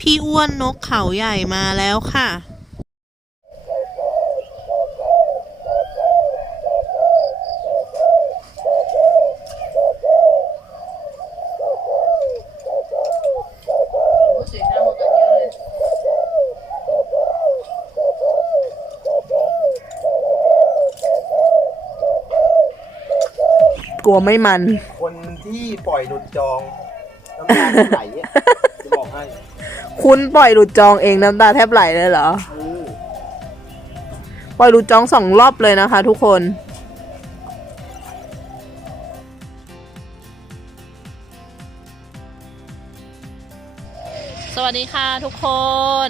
พี่อ้วนนกเขาใหญ่มาแล้วค่ะเสียงดังกว่ากันเยอะเลย กลัวไม่มัน คนที่ปล่อยหลุดจองน้ำตาจะไหลอะจะบอกให้ คุณปล่อยหลุดจองเองน้ำตาแทบไหลเลยเหรอเออปล่อยหลุดจองสองรอบเลยนะคะทุกคนสวัสดีค่ะทุกคน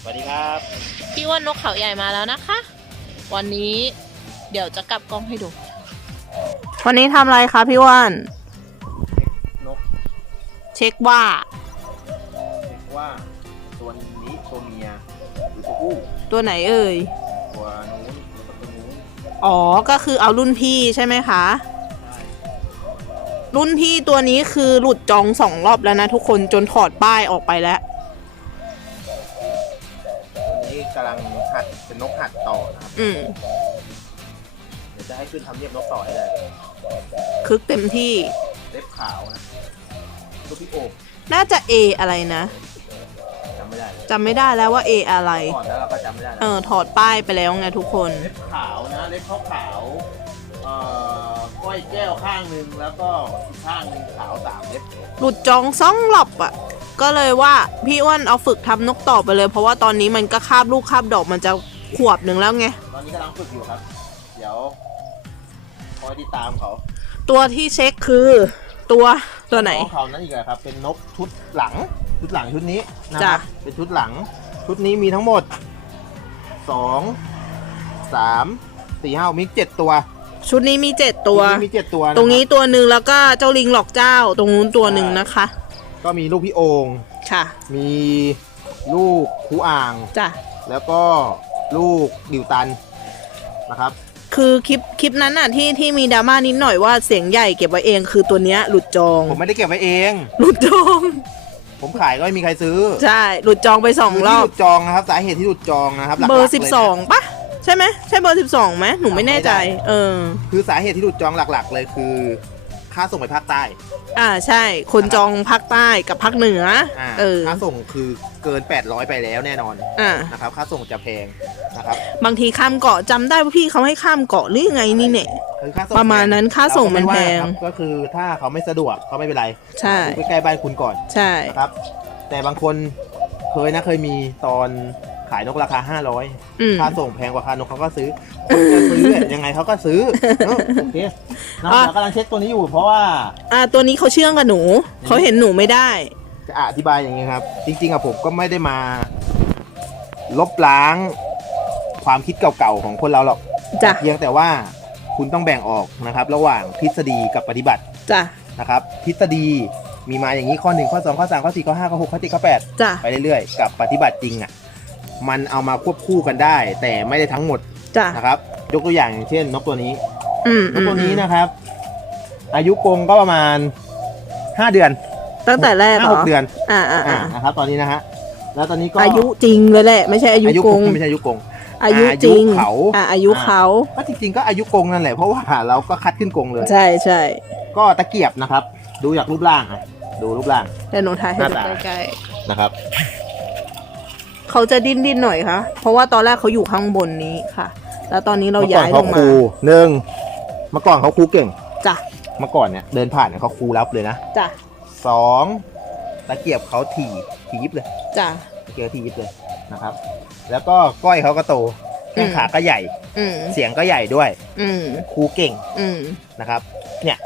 สวัสดีครับ พี่อ้วนนกเขาใหญ่มาแล้วนะคะ วันนี้เดี๋ยวจะกลับกล้องให้ดู วันนี้ทำอะไรคะพี่อ้วน นก เช็คว่าเรียก ว่าตัวนี้ตัวเมียหรือตัวผู้ตัวไหนเอ่ย ตัวนู้นหรือตัวนู้นอ๋อ ก็คือเอารุ่นพี่ใช่ไหมคะใช่รุ่นพี่ตัวนี้คือหลุดจองสองรอบแล้วนะทุกคนจนถอดป้ายออกไปแล้ว ตัวนี้กำลังหัดเป็นนกหัดต่อนะครับอืม เดี๋ยวจะให้ขึ้นทำเนียบนกต่อให้ได้คึกเต็มที่ เล็บขาวนะตัวพี่โอบน่าจะ A อะไรนะ จำไม่ได้เลยจำไม่ได้แล้วว่า A อะไร ก่อนแล้วเราก็จำไม่ได้นะเออถอดป้ายไปแล้วไงทุกคน เล็บขาวนะเล็บขาวขาวๆเอ่อก้อยแก้วข้างหนึ่งแล้วก็อีกข้างหนึ่งขาวสามเล็บหลุดจองสองรอบอะ ก็เลยว่าพี่อ้วนเอาฝึกทำนกต่อไปเลย เพราะว่าตอนนี้มันก็คาบลูกคาบดอกมันจะขวบหนึ่งแล้วไง ตอนนี้กำลังฝึกอยู่ครับ เดี๋ยวคอยติดตามเขาตัวที่เช็คคือตัวตัวไหน ของเขานั่นอีกอะครับ เป็นนกชุดหลัง ชุดหลังชุดนี้นะคจ้ะ รับเป็นชุดหลัง ชุดนี้มีทั้งหมดสองสามสี่ห้ามีเจ็ดตัวชุดนี้มีเจ็ดตัว ชุดนี้มีเจ็ดตัวะคบตรงนี้ตัวหนึ่งแล้วก็เจ้าลิงหลอกเจ้า ตรงนู้นตัวหนึ่งนะคะ ก็มีลูกพี่โองค่ะมีลูกคูอ่าง จ้ะ แล้วก็ลูกดิวตันนะครับ คือคลิปคลิปนั้นน่ะที่ที่มีดราม่านิดหน่อยว่าเสียงใหญ่เก็บไว้เองคือตัวเนี้ยหลุดจอง ผมไม่ได้เก็บไว้เอง หลุดจอง ผมขายก็ไม่มีใครซื้อใช่ หลุดจองไปสองคือรที่อหบ ลุดจองนะครับ สาเหตุที่หลุดจองนะครับหลักๆเบอร์ลสิยบนี่ยสองปะใช่ไหมใช่เบอร์สิบสองไหมหนูไม่แน่ใจ จำไม่ได้ เออ คือสาเหตุที่หลุดจองหลัก ๆ เลยคือ ค่าส่งไปภาคใต้ อ่าใช่ คนจองภาคใต้กับภาคเหนืออ่าเออค่าส่งคือเกิน 800 ไปแล้วแน่นอนอ่านะครับ ค่าส่งจะแพงนะครับบางทีข้ามเกาะจำได้ว่าพี่เขาให้ข้ามเกาะหรือยังไงนี่เนี่ย คือค่าส่งประมาณนั้นแพงค่าส่งมันเราก็ไว่าแพงครับก็คือถ้าเขาไม่สะดวกก็ไม่เป็นไรใช่ดูใกล้ๆบ้านคุณก่อนใช่ นะครับ แต่บางคนเคยนะเคยมีตอน ขายนกราคา 500อืมค่าส่งแพงกว่าค่านกเขาก็ซื้อคนจะซื้ออะยังไงเขาก็ซื้อเนอะโอเคนะอะเรากำลังเช็คตัวนี้อยู่เพราะว่า อ่าตัวนี้เขาเชื่องกับหนู เขาเห็นหนูไม่ได้ จะอธิบายอย่างนี้ครับ จริงๆอะผมก็ไม่ได้มา ลบล้างความคิดเก่าๆของคนเราหรอกจ้ะเพียงแต่ว่าคุณต้องแบ่งออกนะครับ ระหว่างทฤษฎีกับปฏิบัติจ้ะนะครับ ทฤษฎีมีมาอย่างนี้ข้อ 1 ข้อ 2 ข้อ 3 ข้อ 4 ข้อ 5 ข้อ 6 ข้อ 7 ข้อ8จ้ะไปเรื่อยๆ กับปฏิบัติจริงอะ มันเอามาควบคู่กันได้ แต่ไม่ได้ทั้งหมดจ้ะนะครับ ยกตัวอย่างอย่างเช่น นกตัวนี้อืมนกตัวนี้นะครับ อายุกรงก็ประมาณ5เดือนตั้งแต่แรกเหรห้าหอกเดือนอ่าอ่าอ่าอ่านะครับ ตอนนี้นะฮะแล้วตอนนี้ก็อายุจริงเลยแหละไม่ใช่อายุอายุกกงงไม่ใช่อายุกงอายุจริงอายุเขาอ่าอายุเขาก็จริงๆก็อายุกงนั่นแหละเพราะว่าเราก็คัดขึ้นกงเลย ใช่ใช่ก็ตะเกียบนะครับ ดูจากรูปร่างอะดูรูปร่างเดี๋ยวหนูถ่ายให้หน้าดูตาใกล้นะครับๆ เขาจะดิ้นดิ้นๆหน่อยค่ะเพราะว่าตอนแรกเขาอยู่ข้างบนนี้ค่ะ แล้วตอนนี้เราเมื่อก่อย้านยลเขางคมารูหนึ่งเมื่อก่อนเขาครูเก่งจ้ะเมื่อก่อนเนี่ยเดินผ่านเนี่ยเขาครูรับเลยนะจ้ะสองตะเกียบเขาถี่ถี่ยิบเลยจ้ะตะเกียบถี่ยิบเลยนะครับ แล้วก็ก้อยเขาก็โตแข้งอืมขาก็ใหญ่อืมเสียงก็ใหญ่ด้วยอืมครูเก่งอืมนะครับ เนี่ย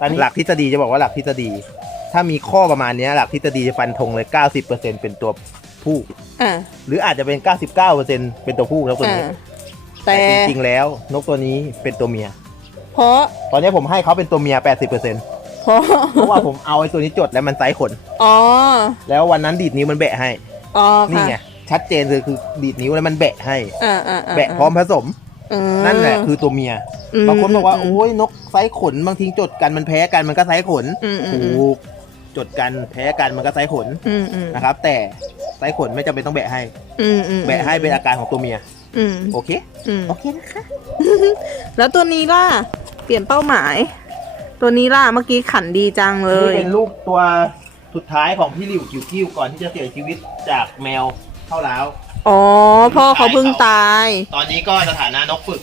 ตอนนี้หลักทฤษฎีจะบอกว่าหลักทฤษฎีถ้ามีข้อประมาณเนี้ยหลักทฤษฎีจะฟันธงเลย 90%เป็นตัว ผู้ อ่าหรืออาจจะเป็น 99%เป็นตัวผู้นกตัวอ่านี้แต่แต่จริงๆแล้วนกตัวนี้เป็นตัวเมีย เพราะตอนนี้ผมให้เขาเป็นตัวเมีย 80%เเพราะพราะว่าผมเอาไอ้ตัวนี้จดแล้วมันไซส์ขน อ๋อแล้ววันนั้นดีดนิ้วมันแบะให้ อ๋อนี่ค่ะไงชัดเจนเลยคือดีดนิ้วแล้วมันแบะให้ อ่าอ่าาแบะพร้อมผสม อืมนั่นแหละคือตัวเมีย ม บางคนบอกว่าโอ้ยนกไซส์ขน บางทีจดกันมันแพ้กันมันก็ไซส์ขนอืมอืม ถูอืมกจดกันแพ้กันมันก็ไซส์ขนอืมอืมนะครับ แต่ ไซส์ขนไม่จำเป็นต้องแบะให้ อืมอืมแบะให้เป็นอาการของตัวเมีย อืมโอเค อืมโอเคนะคะ แล้วตัวนี้ล่ะ เปลี่ยนเป้าหมาย ตัวนี้ล่ะ เมื่อกี้ขันดีจังเลนี่ย เป็นลูกตัวสุดท้ายของพี่หลิวคิวคิวก่อนที่จะเสียชีวิตจากแมวเข้าแล้ว อ๋อ พ่อเขาเพิ่งตาย ตอนนี้ก็สถานะนกฝึก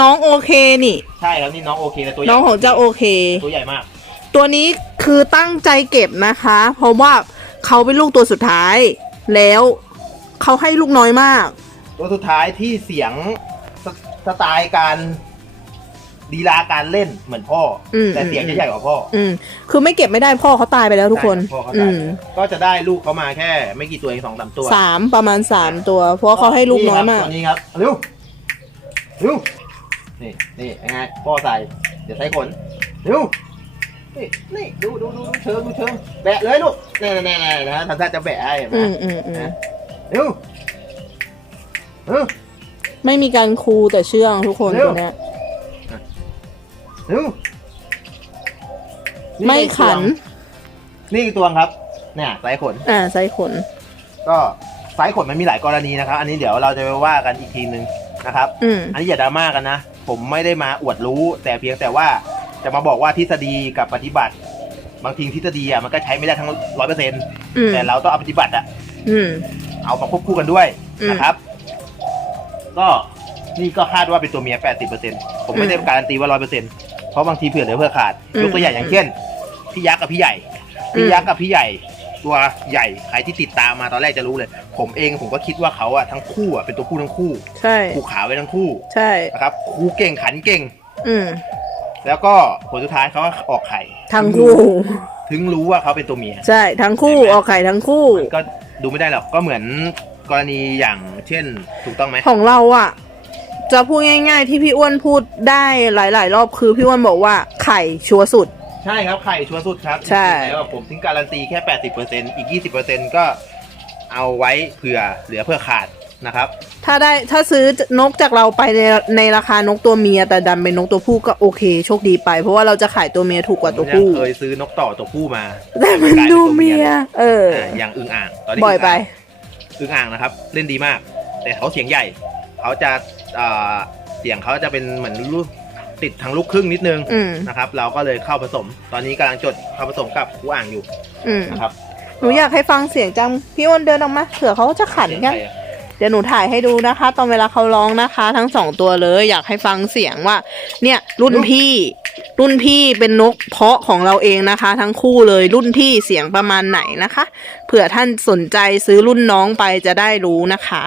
น้องโอเคนี่ ใช่ครับนี่น้องโอเคแต่ตัวใหญ่น้องของเจ้าโอเค ตัวใหญ่มาก ตัวนี้คือตั้งใจเก็บนะคะ เพราะว่าเขาเป็นลูกตัวสุดท้าย แล้วเขาให้ลูกน้อยมาก ตัวสุดท้ายที่เสียงสสไตล์การดีลาการเล่นเหมือนพ่ออมแต่เสียงจะใหญ่กว่าพ่ออืม คือไม่เก็บไม่ได้พ่อเขาตายไปแล้วทุกคน ใช่รับพ่อเขาอืตายมก็จะได้ลูกเขามาแค่ ไม่กี่ตัวเองสองสามตัวสามประมาณสามตัว เพราะว่าเขาให้ลูกน้อยมาก ตัวนี้ครับเร็วเร็วนี่นี่ยังไงพ่อใส่เดี๋ยวใส่ขนเร็ว นี่นี่ดูดูดูดูเชิงดูเชิงแบะเลยลูกแน่แน่แน่นะทำท่าจะแบะให้เห็นไหมอืมอืมอืมนะเร็วเร็ว ไม่มีการคูแต่เชื่องทุกคนเร็ว ตัวเนี้ย เร็วไม่ขัน นี่คือตัวครับเนี่ยสายขน อ่าไซขน ก็สายขนมันมีหลายกรณีนะครับ อันนี้เดี๋ยวเราจะไปว่ากันอีกทีนึงนะครับ อืม อันนี้อย่าดราม่ากันนะ ผมไม่ได้มาอวดรู้แต่เพียงแต่ว่า จะมาบอกว่าทฤษฎีกับปฏิบัติ บางทีทฤษฎีอะมันก็ใช้ไม่ได้ทั้งร้อยเปอร์เซ็นต์อืมแต่เราต้องเอาปฏิบัติอะอืมเอามาควบคู่กันด้วยอืมนะครับ ก็นี่ก็คาดว่าเป็นตัวเมีย80%ผมไม่ได้อืมการันตีว่า100%เพราะบางทีเผื่อเหลือเพื่อขาดอืมยกตัวอย่างอย่างเช่นพี่ยักษ์กับพี่ใหญ่อืมพี่ยักษ์กับพี่ใหญ่ ตัวใหญ่ใครที่ติดตามมาตอนแรกจะรู้เลย ผมเองผมก็คิดว่าเขาอะทั้งคู่อะเป็นตัวผู้ทั้งคู่ใช่คู่ขาไว้ทั้งคู่ ใช่นะครับคู่เก่งขันเก่ง อืม แล้วก็ผลสุดท้ายเขาก็ออกไข่ทั้งคู่ ถึงรู้ว่าเขาเป็นตัวเมีย ใช่ทั้งคู่เห็นไหมออกไข่ทั้งคู่ มันก็ดูไม่ได้หรอกก็เหมือนกรณีอย่างเช่นถูกต้องไหมของเราอะจะพูดง่าย ๆ ที่พี่อ้วนพูดได้หลาย ๆ รอบคือพี่อ้วนบอกว่าไข่ชัวร์สุด ใช่ครับไข่ชัวร์สุดครับใช่จริงๆแล้วผมถึงการันตีแค่ 80%อีก 20%ก็เอาไว้เผื่อเหลือเพื่อขาด นะครับ ถ้าได้ถ้าซื้อนกจากเราไปในในราคานกตัวเมียแต่ดันเป็นนกตัวผู้ก็โอเค โชคดีไป เพราะว่าเราจะขายตัวเมียถูกกว่าตัวผมผู้ยังเคยซื้อนกต่อตัวผู้มาแต่มันดูเมีย เอออ่าอย่างอึ่งอ่างตอนนี้บ่อยไปอึ่งอ่างนะครับ เล่นดีมาก แต่เขาเสียงใหญ่เขาจะอ่าเสียงเขาจะเป็นเหมือนลูกติดทางลูกครึ่งนิดนึงอืมนะครับ เราก็เลยเข้าผสม ตอนนี้กำลังจดเข้าผสมกับผู้อ่างอยู่อืมนะครับหนูอยากให้ฟังเสียงจังพี่อ้วนเดินออกมาเผื่อเขาจะขันเสียงกันใครอะ เดี๋ยวหนูถ่ายให้ดูนะคะ ตอนเวลาเขาร้องนะคะ ทั้งสองตัวเลย อยากให้ฟังเสียงว่า เนี่ย รุ่นพี่ รุ่นพี่เป็นนกเพาะของเราเองนะคะ ทั้งคู่เลยรุ่นพี่เสียงประมาณไหนนะคะเผื่อท่านสนใจซื้อรุ่นน้องไปจะได้รู้นะคะ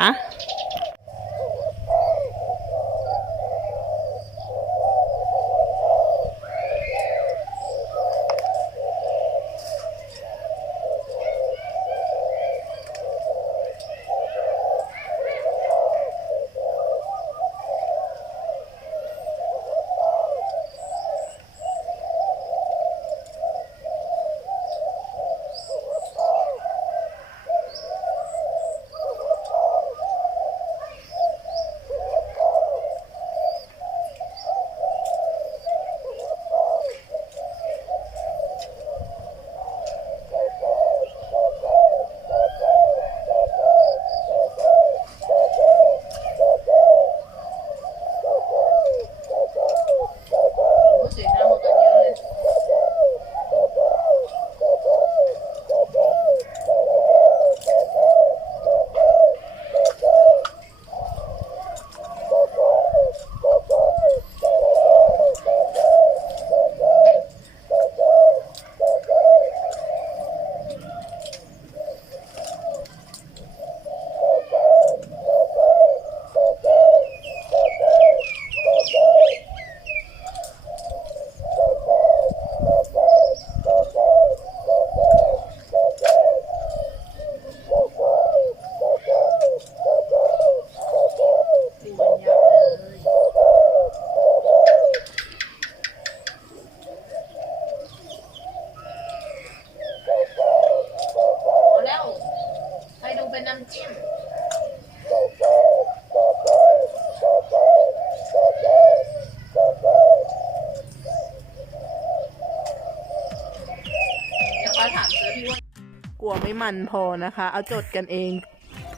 ม่มันพอนะคะ เอาจดกันเอง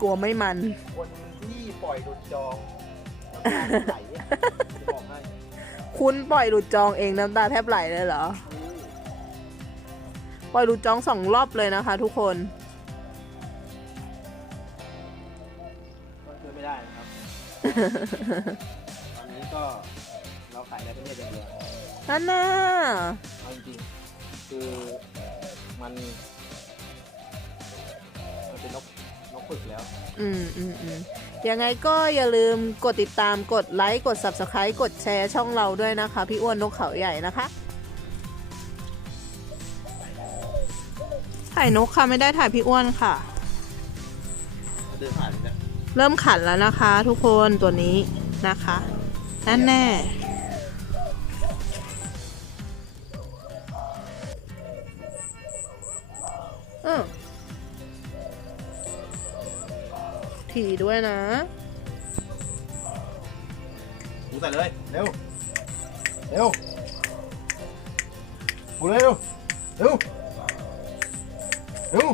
กลัวไม่มัน คนที่ปล่อยโดนจองน้ำตาไหลอะจะบอกให้คุณปล่อยหลุดจองเองน้ำตาแทบไหลเลยเหรอปล่อยหลุดจองสองรอบเลยนะคะ ทุกคน ก็ช่วยไม่ได้นะครับ ตอนนี้ก็เราขายได้เป็นเรื่องอย่างเดียวนั่นน่ะเอาจริงๆคือมันมัน ฝึกแล้ว อืมอืมอืมยังไงก็อย่าลืมกดติดตามกดไลค์กด subscribe กดแชร์ช่องเราด้วยนะคะ พี่อ้วนนกเขาใหญ่นะคะ ถ่ายนกค่ะไม่ได้ถ่ายพี่อ้วนค่ะ เดินผ่านเนี่ยเริ่มขันแล้วนะคะ ทุกคนตัวนี้นะคะนั่นแน่ี่ด้วยนะ กูใส่เลย เร็ว เร็วกูเลยเร็ว เร็ว เร็ว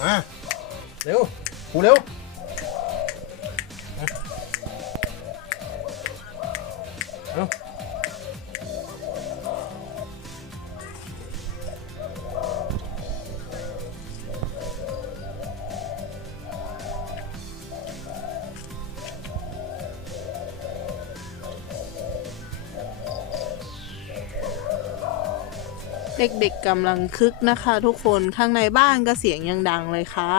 มา เร็วกูเร็ว เด็กๆกำลังคึกนะคะ ทุกคนข้างในบ้านก็เสียงยังดังเลยค่ะ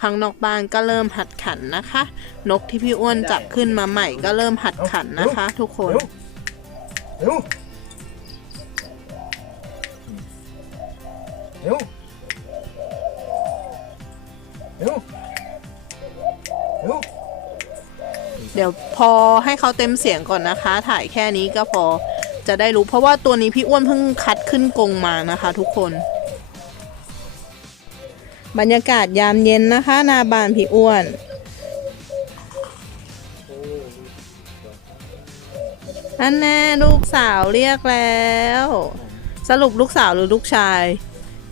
ข้างนอกบ้านก็เริ่มหัดขันนะคะ นกที่พี่อ้วนจับขึ้นมาใหม่ก็เริ่มหัดขันนะคะ ทุกคนเร็วเร็วเร็วเร็วเดี๋ยวพอให้เขาเต็มเสียงก่อนนะคะ ถ่ายแค่นี้ก็พอ จะได้รู้ เพราะว่าตัวนี้พี่อ้วนเพิ่งคัดขึ้นกรงมานะคะทุกคน บรรยากาศยามเย็นนะคะ นาบานพี่อ้วน อันแน่ลูกสาวเรียกแล้ว สรุปลูกสาวหรือลูกชาย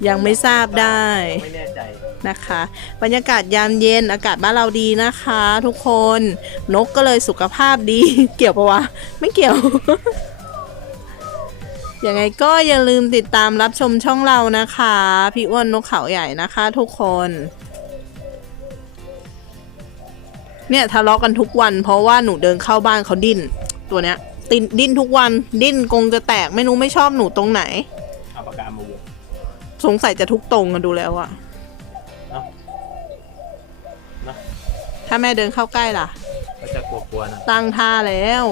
ยังไม่ทราบได้ไม่แน่ใจนะคะ บรรยากาศยามเย็นอากาศบ้านเราดีนะคะ ทุกคนนกก็เลยสุขภาพดี เกี่ยวปะวะ ไม่เกี่ยว ยังไงก็อย่าลืมติดตามรับชมช่องเรานะคะ พี่อ้วนนกเขาใหญ่นะคะ ทุกคน เนี่ยทะเลาะกันทุกวัน เพราะว่าหนูเดินเข้าบ้านเขาดิ้นตัวเนี้ยตินดิ้นทุกวันดิ้นกรงจะแตกไม่รู้ไม่ชอบหนูตรงไหนเอาปากกามาวงสงสัยจะทุกตรงกันดูแล้วอะเนาะเนาะถ้าแม่เดินเข้าใกล้ล่ะ ก็จะกลัวๆนะ ตั้งท่าแล้ว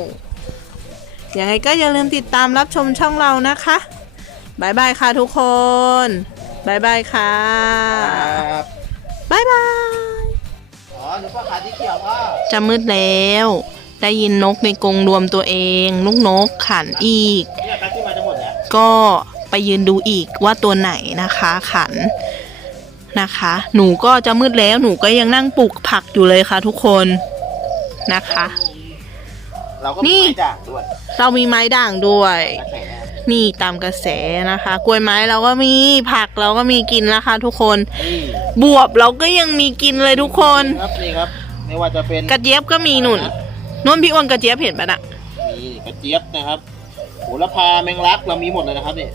ยังไงก็อย่าลืมติดตามรับชมช่องเรานะคะบายบายค่ะทุกคนบายบายค่ะครับบายบาย อ๋อหนูพ่อขาที่เขียวพ่อจะมืดแล้ว ได้ยินนกในกรงรวมตัวเอง ลูกนกขันอีก เนี่ยครับที่มาจะหมดแล้ว ก็ไปยืนดูอีกว่าตัวไหนนะคะ ขันนะคะ หนูก็จะมืดแล้วหนูก็ยังนั่งปลูกผักอยู่เลยค่ะทุกคนนะคะ เราก็นี่มีไม้ด่างด้วยเรามีไม้ด่างด้วย กระแสนี่ตามกระแสนะคะ กล้วยไม้เราก็มีผักเราก็มีกินนะคะทุกคน นี่บวบเราก็ยังมีกินเลยทุกคน ครับนี่ครับไม่ว่าจะเป็นกระเจี๊ยบก็มีหนุนนุ่นพี่อ้วนกระเจี๊ยบเห็นปะน่ะมีกระเจี๊ยบนะครับโหระพาแมงลักเรามีหมดเลยนะครับนี่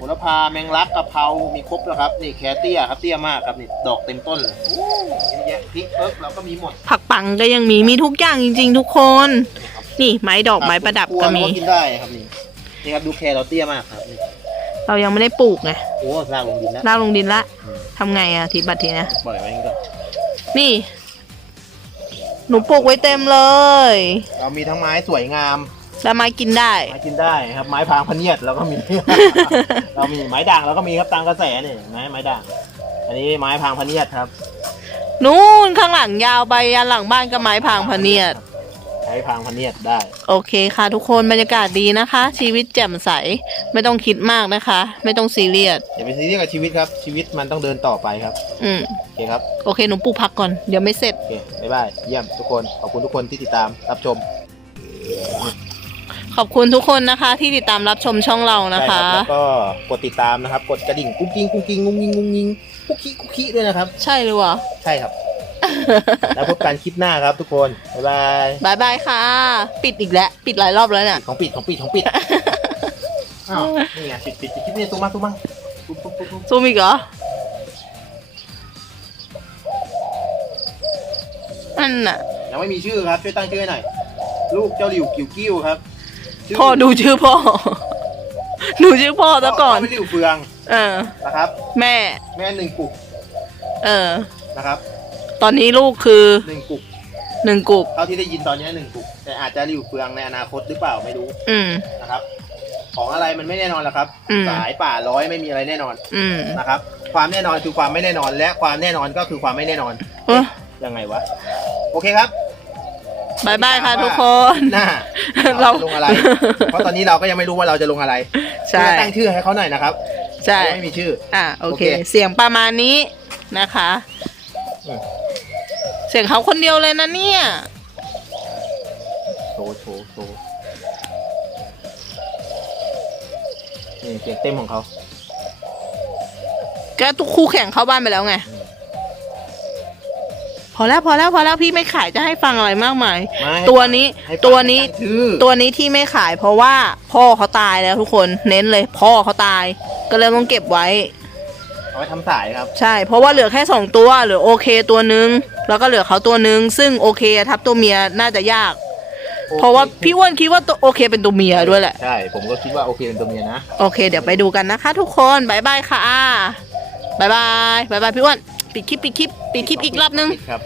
โหระพาแมงลักกะเพรา มีครบแล้วครับ นี่แคเตี้ยครับเตี้ยมากครับนี่ดอกเต็มต้นเลยโอ้เยอะแยะพริกเอิร์กเราก็มีหมดผักปังก็ยังมีมีทุกอย่างจริง ๆ ทุกคน นี่ไม้ดอกไม้ประดับก็มีเรากินได้ครับนี่นี่ครับดูแคเราเตี้ยมากครับนี่เรายังไม่ได้ปลูกไงโอ้ลากลงดินแล้วลากลงดินละทำไงอะทีบัตรทีนะปล่อยไว้อย่างนี้ก่อนนี่หนูปลูกไว้เต็มเลย เรามีทั้งไม้สวยงาม แล้วไม้กินได้ ไม้กินได้ครับไม้พางพะเนียดเราก็มี เรามีไม้ด่างเราก็มีครับตามกระแสนี่ไม้ไม้ด่าง อันนี้ไม้พางพะเนียดครับนู่นข้างหลังยาวไปยันหลังบ้านก็ไม้พางพะเนียดอัช้พางพะเนียดได้ โอเคค่ะ ทุกคนบรรยากาศดีนะคะ ชีวิตแจ่มใสไม่ต้องคิดมากนะคะ ไม่ต้องซีเรียสอย่าไปซีเรียสกับชีวิตครับ ชีวิตมันต้องเดินต่อไปครับอืมโอเคครับโอเคหนูปลูกผักก่อนเดี๋ยวไม่เสร็จโอเคบ๊ายบายเยี่ยมทุกคนขอบคุณทุกคนที่ติดตามรับชมข อบคุณทุกคนนะคะ ที่ติดตามรับชมช่องเรานะใช่คะรับแล้วก็กดติดตามนะครับ กดกระดิ่งกุ้งกิ้งกุ้งกิ้งงุ้งงิงงุ้งงิงคุกกี้คุกกี้ด้วยนะครับ ใช่หรือวะ ใช่ครับ แล้วพบกันคลิปหน้าครับทุกคนบ๊ายบายบายบายค่ะ ปิดอีกแล้ว ปิดหลายรอบแล้วเนี่ย ของปิดของปิดของปิดอ้าวนี่ไงปิดปิดปิดคลิปนี้ตุ้มมาตุ้มมาตุ้มตุ้มตุ้มตุ้ม ซูมอีกเหรอ นั่นน่ะ ยังไม่มีชื่อครับ ช่วยตั้งชื่อให้หน่อย ลูกเจ้าหลิวกิ้วกิ้วครับชื่ พ่อดูชื่อพ่อ ดูชื่อพ่อซะก่อน พ่ไม่หลิวเฟืองเออ นะครับ แม่ แม่หนึ่งกุกเออ นะครับตอนนี้ลูกคือหนึ่งกุกหนึ่งกุก เท่าที่ได้ยินตอนนี้หนึ่งกุกแต่อาจจะหลิวเฟืองในอนาคตหรือเปล่าไม่รู้อืม นะครับ ของอะไรมันไม่แน่นอนหรอกครับ อืม สายป่าร้อยไม่มีอะไรแน่นอนอืมนะครับ ความแน่นอนคือความไม่แน่นอนและความแน่นอนก็คือความไม่แน่นอน เออยังไงวะ โอเคครับ บายบายค่ะทุกคนหน้าเราเราจะลงอะไร เพราะตอนนี้เราก็ยังไม่รู้ว่าเราจะลงอะไรใช่ช่วยตั้งชื่อให้เขาหน่อยนะครับ ใช่ยังไม่มีชื่อ อะโอเคโอเค เสียงประมาณนี้นะคะอืมเสียงเขาคนเดียวเลยนะเนี่ยโชว์โชว์โชว์นี่เสียงเต็มของเขาก็ทุกคู่แข่งเข้าบ้านไปแล้วไงพ อแล้วพอแล้วพอแล้วพี่ไม่ขายจะให้ฟังอะไรมากมาย ไม่ให้ตัวนี้ให้ฟังตัวนี้ให้ตั้งชื่อ ตัวนี้ที่ไม่ขาย เพราะว่าพ่อเขาตายแล้วทุกคนเน้นเลย พ่อเขาตาย ก็เลยต้องเก็บไว้ เอาไว้ทำสายครับ ใช่ เพราะว่าเหลือแค่สองตัวเหลือโอเคตัวนึง แล้วก็เหลือเขาตัวนึง ซึ่งโอเคทับตัวเมียน่าจะยาก เพราะว่าพี่อ้วนคิดว่าตัวโอเคเป็นตัวเมียด้วยแหละ ใช่ ผมก็คิดว่าโอเคเป็นตัวเมียนะ โอเค เดี๋ยวไปดูกันนะคะ ทุกคนบายบายค่ะบายบายบายบายพี่อ้วน ปิดคลิปปิดคลิปปิดคลิปอีกรอบนึง ครับ